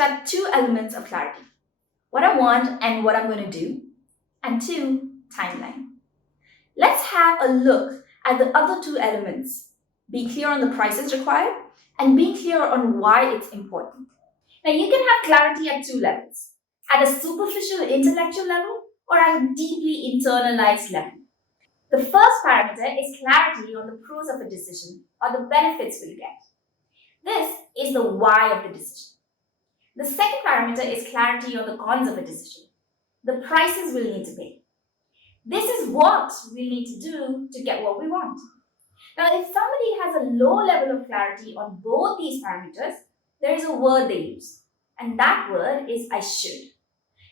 looked at two elements of clarity: what I want and what I'm going to do, and two, timeline. Let's have a look at the other two elements: be clear on the prices required and being clear on why it's important. Now, you can have clarity at two levels: at a superficial intellectual level or at a deeply internalized level. The first parameter is clarity on the pros of a decision or the benefits we'll get. This is the why of the decision. The second parameter is clarity on the cons of a decision, the prices we'll need to pay. This is what we need to do to get what we want. Now, if somebody has a low level of clarity on both these parameters, there is a word they use, and that word is I should.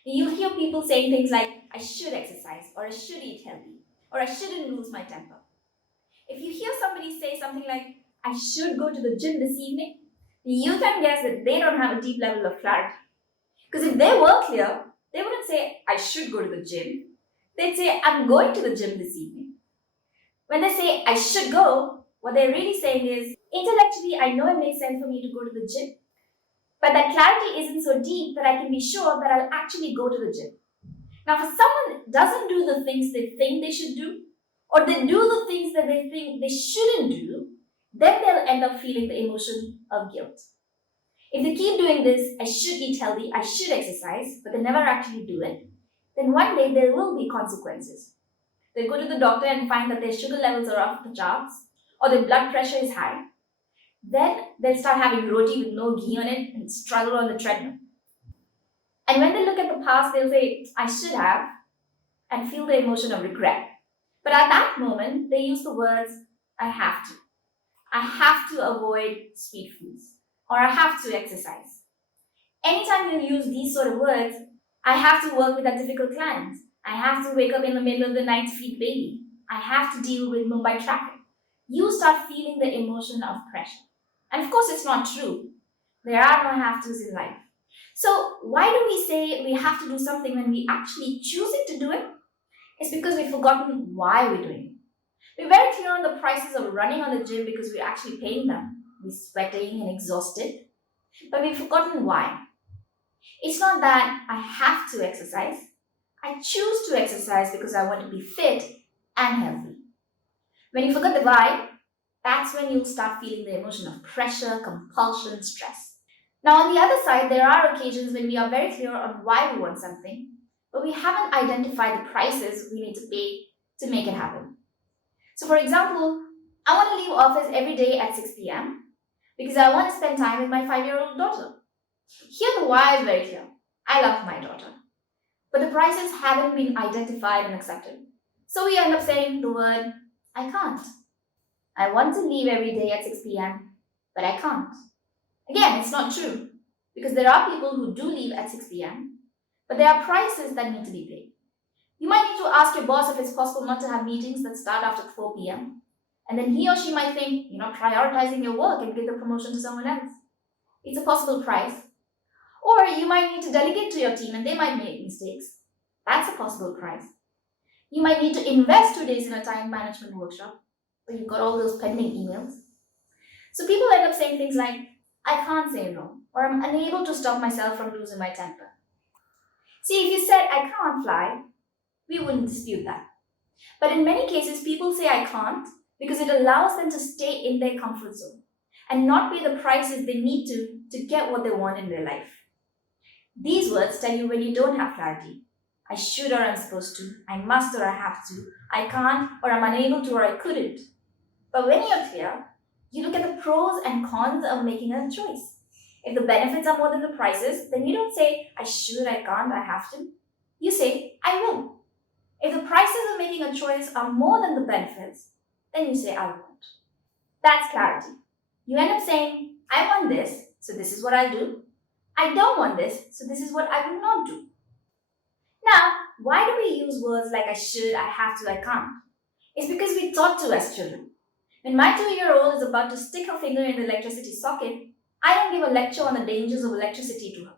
You'll hear people saying things like, I should exercise, or I should eat healthy, or I shouldn't lose my temper. If you hear somebody say something like, I should go to the gym this evening, you can guess that they don't have a deep level of clarity. Because if they were clear, they wouldn't say, I should go to the gym. They'd say, I'm going to the gym this evening. When they say, I should go, what they're really saying is, intellectually, I know it makes sense for me to go to the gym, but that clarity isn't so deep that I can be sure that I'll actually go to the gym. Now, for someone who doesn't do the things they think they should do, or they do the things that they think they shouldn't do, then they'll end up feeling the emotion of guilt. If they keep doing this, I should eat healthy, I should exercise, but they never actually do it, then one day there will be consequences. They'll go to the doctor and find that their sugar levels are off the charts, or their blood pressure is high. Then they'll start having roti with no ghee on it and struggle on the treadmill. And when they look at the past, they'll say, I should have, and feel the emotion of regret. But at that moment, they use the words, I have to. I have to avoid sweet foods, or I have to exercise. Anytime you use these sort of words, I have to work with a difficult client, I have to wake up in the middle of the night to feed baby, I have to deal with Mumbai traffic, you start feeling the emotion of pressure. And of course, it's not true. There are no have-tos in life. So why do we say we have to do something when we actually choosing to do it? It's because we've forgotten why we're doing it. We're very clear on the prices of running on the gym because we're actually paying them. We're sweating and exhausted. But we've forgotten why. It's not that I have to exercise. I choose to exercise because I want to be fit and healthy. When you forget the why, that's when you'll start feeling the emotion of pressure, compulsion, stress. Now, on the other side, there are occasions when we are very clear on why we want something, but we haven't identified the prices we need to pay to make it happen. So, for example, I want to leave office every day at 6 p.m. because I want to spend time with my 5-year-old daughter. Here, the why is very clear. I love my daughter. But the prices haven't been identified and accepted. So we end up saying the word, I can't. I want to leave every day at 6 p.m., but I can't. Again, it's not true, because there are people who do leave at 6 p.m., but there are prices that need to be paid. You might need to ask your boss if it's possible not to have meetings that start after 4 p.m., and then he or she might think you're not prioritizing your work and give the promotion to someone else. It's a possible price. Or you might need to delegate to your team and they might make mistakes. That's a possible price. You might need to invest 2 days in a time management workshop, but you've got all those pending emails. So people end up saying things like, I can't say no, or I'm unable to stop myself from losing my temper. See, if you said, I can't fly, we wouldn't dispute that. But in many cases, people say I can't because it allows them to stay in their comfort zone and not pay the prices they need to get what they want in their life. These words tell you when you don't have clarity. I should or I'm supposed to, I must or I have to, I can't or I'm unable to or I couldn't. But when you're clear, you look at the pros and cons of making a choice. If the benefits are more than the prices, then you don't say, I should, I can't, I have to. You say, I will. If the prices of making a choice are more than the benefits, then you say, I won't. That's clarity. You end up saying, I want this, so this is what I'll do. I don't want this, so this is what I will not do. Now, why do we use words like I should, I have to, I can't? It's because we taught to as children. When my 2-year-old is about to stick her finger in the electricity socket, I don't give a lecture on the dangers of electricity to her.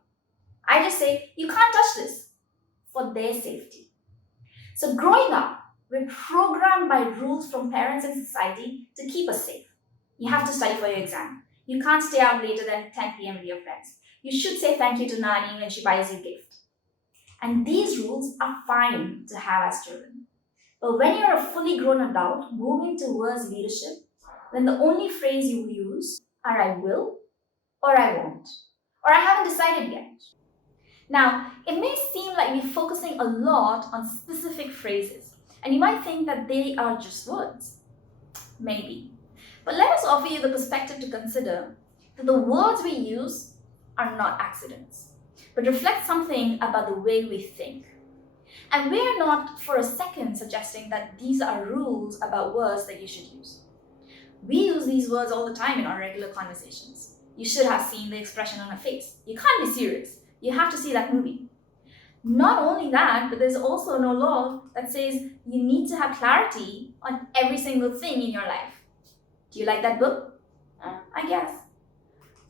I just say, you can't touch this, for their safety. So growing up, we're programmed by rules from parents and society to keep us safe. You have to study for your exam. You can't stay out later than 10 p.m. with your friends. You should say thank you to Nani when she buys you a gift. And these rules are fine to have as children. But when you're a fully grown adult moving towards leadership, then the only phrase you use are I will or I won't, or I haven't decided yet. Now, it may seem like we're focusing a lot on specific phrases, and you might think that they are just words. Maybe. But let us offer you the perspective to consider that the words we use are not accidents, but reflect something about the way we think. And we are not for a second suggesting that these are rules about words that you should use. We use these words all the time in our regular conversations. You should have seen the expression on her face. You can't be serious. You have to see that movie. Not only that, but there's also no law that says you need to have clarity on every single thing in your life. Do you like that book? I guess.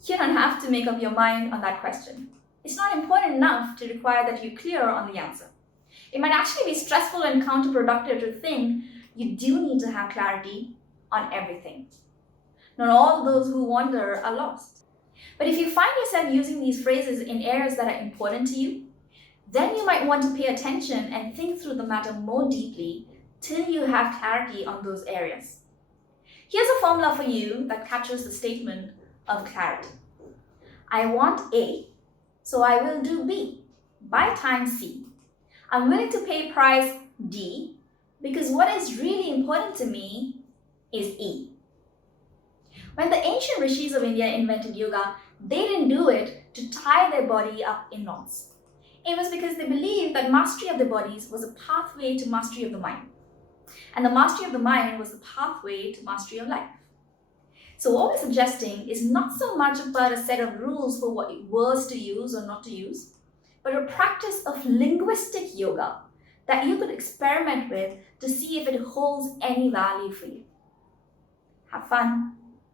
You don't have to make up your mind on that question. It's not important enough to require that you're clear on the answer. It might actually be stressful and counterproductive to think you do need to have clarity on everything. Not all those who wander are lost. But if you find yourself using these phrases in areas that are important to you, then you might want to pay attention and think through the matter more deeply till you have clarity on those areas. Here's a formula for you that captures the statement of clarity. I want A, so I will do B by times C. I'm willing to pay price D because what is really important to me is E. When the ancient rishis of India invented yoga, they didn't do it to tie their body up in knots. It was because they believed that mastery of their bodies was a pathway to mastery of the mind. And the mastery of the mind was the pathway to mastery of life. So what we're suggesting is not so much about a set of rules for what words to use or not to use, but a practice of linguistic yoga that you could experiment with to see if it holds any value for you. Have fun.